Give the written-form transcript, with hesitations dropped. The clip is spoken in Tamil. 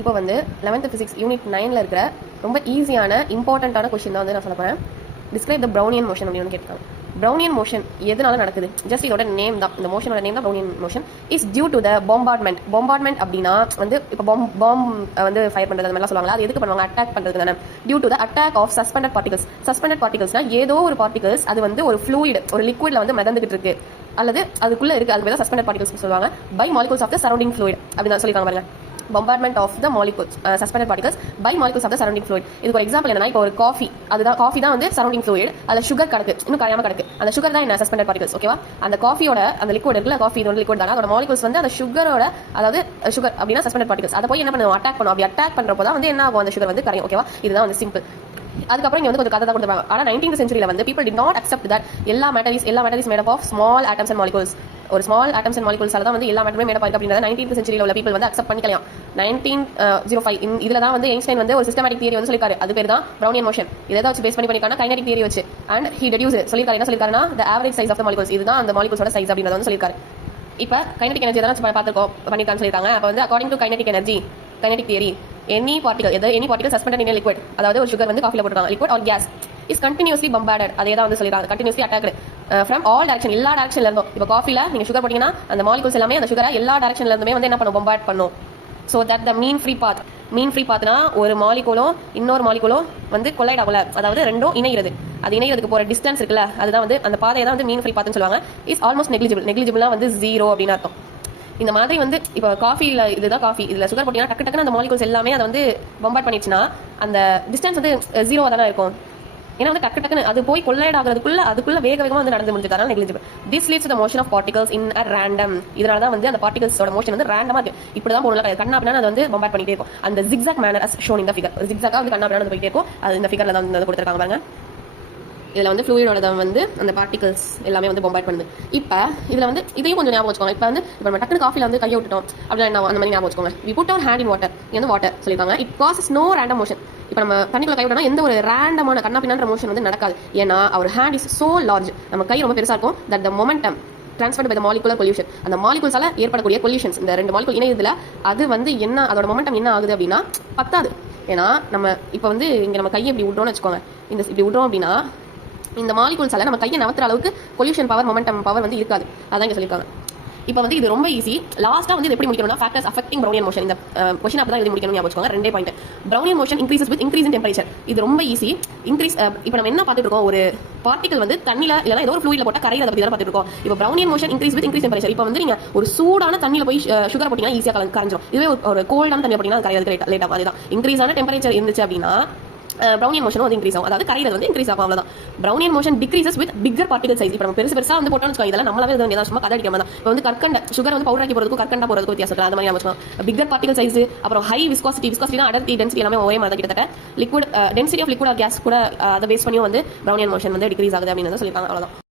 இப்போ வந்து 11th ஃபிசிக்ஸ் யூனிட் 9ல் இருக்கிற ரொம்ப ஈஸியான இம்பார்ட்டண்ட்டான கொஸ்டின் தான் வந்து நான் சொல்ல போகிறேன். டிஸ்கிரைப் த ப்ரௌனியன் மோஷன் அப்படின்னு கேட்காங்க. ப்ரௌனியன் மோஷன் எதனால நடக்குது? ஜஸ்ட் இதோட நேம் தான், இந்த மோஷனோட நேம் தான் Brownian motion. Is due to the bombardment. Bombardment அப்படின்னா வந்து இப்போ பாம் வந்து ஃபயர் பண்ணுறது அந்த மாதிரிலாம் சொல்லுவாங்க. அது எதுக்கு பண்ணுவாங்க? அட்டாக் பண்ணுறது தானே. Due to the attack of suspended particles. Suspended பார்ட்டிகல்ஸ்னா ஏதோ ஒரு பார்ட்டிகல்ஸ் அது வந்து ஒரு ஃப்ளூயிட், ஒரு லிக்விட்ல வந்து மிதந்துகிட்டு இருக்கு, அல்லது அதுக்குள்ள இருக்கு, அதுக்கு தான் சஸ்பெண்டட் பார்ட்டிகல்ஸ் சொல்லுவாங்க. By molecules of the surrounding fluid அப்படி தான் சொல்லிருக்காங்க பாருங்க. bombardment of the molecules suspended particles by molecules of the surrounding fluid. இதுக்கு ஒரு எக்ஸாம்பிள் என்னன்னா, இப்போ ஒரு காஃபி, அதுதான் காஃபி தான் வந்து சரௌண்டிங் ஃப்ளூயிட், அதுல சுகர் கிடக்கு, இன்னும் கரையாம கிடக்கு. அந்த சுகர் தான் என்ன? Suspended particles. ஓகேவா? அந்த காஃபியோட அந்த லிக்விட் இருக்குல்ல, காஃபி இது வந்து லிக்விட் தானே, அதோட மாலிகூல்ஸ் வந்து அந்த சுகரோட, அதாவது சுகர் அப்படின்னா சஸ்பெண்டட் பார்ட்டிகல்ஸ், அதை போய் என்ன பண்ணுவோம்? அட்டாக் பண்ணும். அப்படி அட்டாக் பண்றப்போ தான் வந்து என்ன ஆகும்? அந்த சுகர் வந்து கரையும். ஓகேவா? இதுதான் வந்து சிம்பிள். அதுக்கப்புறம் இங்க வந்து கொஞ்சம் கதை தான் கொடுத்துருப்பாங்க. ஆனால் 19th century வந்து people did not accept that எல்லா matter is made of small atoms and molecules. ஒரு ஸ்மால் atoms and molecules தான் வந்து எல்லா மேட்டருமே மேட் ஆஃப் அப்படின்றத 19th century உள்ள people வந்து அக்செப்ட் பண்ணிக்கலாம். 1905 இதுல தான் வந்து ஐன்ஸ்டைன் வந்து ஒரு சிஸ்டமேட்டிக் தியரி வந்து சொல்லிருக்காரு. அது பேர் தான் ப்ரௌனியன் மோஷன். இதை தான் வச்சு பேஸ் பண்ணிக்கான கைனடிக் தியரி வச்சு. அண்ட் ஹி டெடியூஸ் சொல்லிருக்காரு. என்ன சொல்லிருக்காருன்னா, the average size of the molecules, இதுதான் அந்த மாலிகூல்ஸோட சைஸ் அப்படின்றத வந்து சொல்லிருக்காரு. இப்போ கைனடிக் எனர்ஜி தான் பார்த்துருக்கோம் பண்ணிருக்கான்னு சொல்லியிருக்காங்க. அப்போ வந்து according to kinetic energy, kinetic theory, any particle suspended in a liquid, அதாவது ஒரு சுகர் வந்து காஃபில போட்டுருக்காங்க, liquid or gas is continuously bombarded. அதே தான் வந்து சொல்லிருக்காங்க, continuously attacked from all direction, எல்லா டைரக்ஷன்ல இருந்தும். இப்போ காஃபில நீங்க சுகர் போட்டீங்கன்னா அந்த மாலிகூல்ஸ் எல்லாமே அந்த சுகரை எல்லா டைரக்ஷன்ல இருந்துமே வந்து என்ன பண்ணும்? bombard பண்ணும். So that the mean free pathனா ஒரு மாலிகூலும் இன்னொரு மாலிகூலும் வந்து கொலைட் ஆகல, அதாவது ரெண்டும் இணைகிறது. அது இணைகிறதுக்கு போற டிஸ்டன்ஸ் இருக்குல்ல, அதுதான் வந்து அந்த பாதையை தான் வந்து மீன் ஃப்ரீ பாத்னு சொல்லுவாங்க. இஸ் ஆல்மோஸ்ட் நெக்லிஜிபிள்னா வந்து 0 அப்படின்னு அர்த்தம். இந்த மாதிரி வந்து இப்போ காஃபியில் இதுதான் காஃபி, இதில் சுகர் போட்டிங்கன்னா டக்கு டக்குன்னு அந்த மாலிகூல்ஸ் எல்லாமே அதை வந்து பம்பார்ட் பண்ணிடுச்சுன்னா அந்த டிஸ்டன்ஸ் வந்து 0 தானே இருக்கும். ஏன்னா வந்து டக்கு டக்குன்னு அது போய் கொள்ளையட் அதுக்குள்ள வேகமாக வந்து நடந்து முடிஞ்சுக்கான negligible. This leads to the motion of particles in a random. இதனால தான் வந்து அந்த பார்ட்டிகல்ஸோட மோஷன் வந்து ரேண்டமாக இருக்கு. இப்படி தான் போகணும், கண்ணா அப்படின்னா அது வந்து பம்பார்ட் பண்ணிட்டே இருக்கும். அந்த ஜிக்ஸாக் மேனர் அஸ் ஷோன் இந்த ஃபிகர். ஜிக்ஸாக்காக வந்து கண்ணா அப்படின்னா போயிட்டே இருக்கும். அது இந்த ஃபிகரில் தான் வந்து கொடுத்துருக்காங்க பாருங்க. இதில் வந்து ஃப்ளூயிடோட வந்து அந்த பார்ட்டிகல்ஸ் எல்லாமே வந்து பொம்பார்ட் பண்ணுது. இப்போ இதில் வந்து இதையும் கொஞ்சம் ஞாபகம் வச்சுக்கோங்க. இப்போ வந்து இப்போ நம்ம டக்குனு காஃபியில் வந்து கையை விட்டுட்டோம் அப்படின்னா என்ன, அந்த மாதிரி ஞாபகம் வச்சுக்கோங்க. We put our hand in water, இது வந்து வாட்டர் சொல்லியிருக்காங்க. It causes no random motion. இப்போ நம்ம தண்ணிக்குள்ள கை விட்டோம்னா எந்த ஒரு ரேண்டமான கண்ணா பின்னான்ற மோஷன் வந்து நடக்காது. ஏன்னா அவர் ஹேண்ட் இஸ் சோ லார்ஜ், நம்ம கை ரொம்ப பெருசாக இருக்கும். That the momentum transferred by the molecular collision. அந்த மாலிகூல்ஸால ஏற்படக்கூடிய கொல்யூஷன்ஸ், இந்த ரெண்டு மாலிகூல் இணையதுல அது வந்து என்ன, அதோட மொமெண்டம் என்ன ஆகுது அப்படின்னா பத்தாது. ஏன்னா நம்ம இப்போ வந்து இங்கே நம்ம கையை இப்படி விட்றோம்னு வச்சுக்கோங்க, இந்த இப்படி விட்றோம் அப்படின்னா இந்த மாலிகூல்ஸால நம்ம கையை நவத்துற அளவுக்கு கொல்யூஷன் பவர், மொமெண்டம் பவர் வந்து இருக்காது. அதான் இங்கே சொல்லியிருக்காங்க. இப்போ வந்து இது ரொம்ப ஈஸி. லாஸ்ட்டாக வந்து இது எப்படி முடிக்கணும்னா, ஃபேக்டர்ஸ் அஃபெக்டிங் ப்ரௌனியன் மோஷன். இந்த கொஸ்டின் அப்போ தான் இது முடிக்கணும் ஞாபகம் வச்சுக்கோங்க. 2 point. Brownian motion increases with increase in temperature. இது ரொம்ப ஈஸி. இன்க்ரீஸ் இப்போ நம்ம என்ன பார்த்துட்டு இருக்கோம், ஒரு பார்ட்டிகல் வந்து தண்ணியில் இல்லைனா ஏதோ ஒரு ஃப்ளூயிட்ல போட்டால் கரையை பற்றி தான் பார்த்துட்டு இருக்கோம். இப்போ Brownian motion increase with increase temperature. இப்போ வந்து நீங்கள் ஒரு சூடான தண்ணியில் போய் சுகர் போட்டிங்கன்னா ஈஸியாக கரைஞ்சிடும். இதுவே ஒரு கோல்டான தண்ணி போட்டிங்கன்னா கரையிறதுக்கு லேட் ஆகும். அதுதான் இன்க்ரீஸ் ஆன டெம்பரேச்சர் இருந்துச்சு அப்படின்னா ப்ரௌனியன் மோஷன் வந்து இன்க்ரீஸ் ஆகும், அதாவது கரையிறது வந்து இன்க்ரீஸ் ஆகும். அவ்வளவுதான். Brownian motion decreases with bigger particle size. இப்போ நம்ம பெருசா வந்து போட்டோம்னு வச்சுக்கோங்க, இதெல்லாம் நம்மளாவே வந்து சும்மா கதை அடிக்காம தான். இப்போ வந்து கற்கண்ட சுகர் வந்து பவுடர் ஆக்கி போறதுக்கும் கற்கண்டா போறதுக்கும் வித்தியாசம் இருக்கு. அந்த மாதிரி நம்ம பிக்கர் பார்ட்டிகல் சைஸ், அப்புறம் ஹை விஸ்காசிட்டினா அடர்த்தி, டென்சிட்டி எல்லாமே ஒரே மாதிரி கிட்டத்தட்ட. Liquid density of liquid or gas கூட அதை பேஸ் பண்ணியும் வந்து ப்ரௌனியன் மோஷன் வந்து டிக்ரீஸ் ஆகுது அப்படின்னு சொல்லியிருக்காங்க. அவ்வளவுதான்.